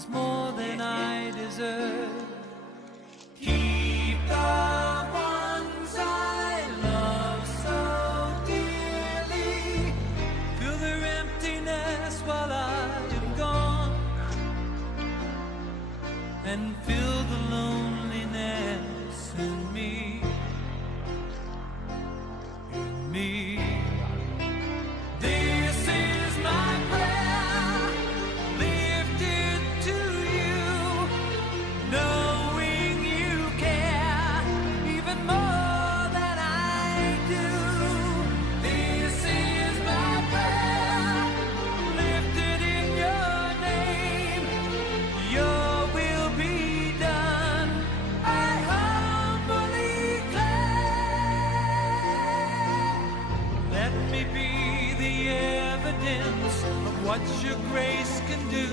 is more than I deserve. Keep the ones I love so dearly, fill their emptiness while I am gone, and fill the loneliness in me, in me. This is my prayer, lifted to you, knowing you care even more than I do. This is my prayer, lifted in your name. Your will be done, I humbly claim. Let me be the evidence of what your grace can do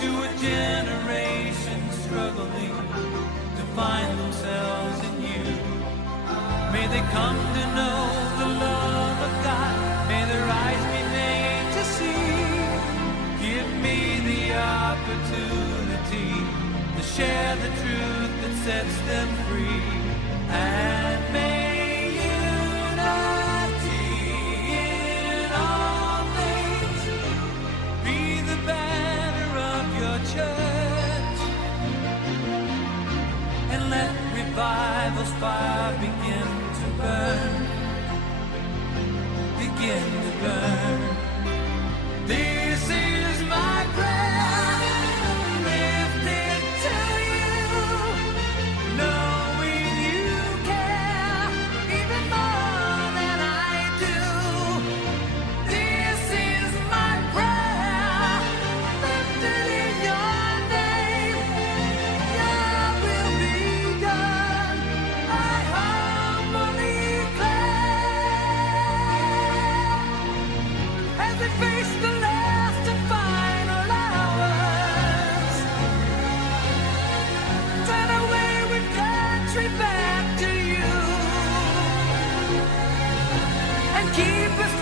to a generation struggling to find themselves in you. May they come to know the love of God. May their eyes be made to see. Give me the opportunity to share the truth that sets them free. And may unity in all things be the banner of your church. And let revival's fire begin to burn, begin to burn. This is my prayer, lifted to you, knowing you care even more than I do. This is my prayer, lifted in your name. Your will be done, I humbly claim. As we face the last and final hours, turn a wayward country back to you, and keep us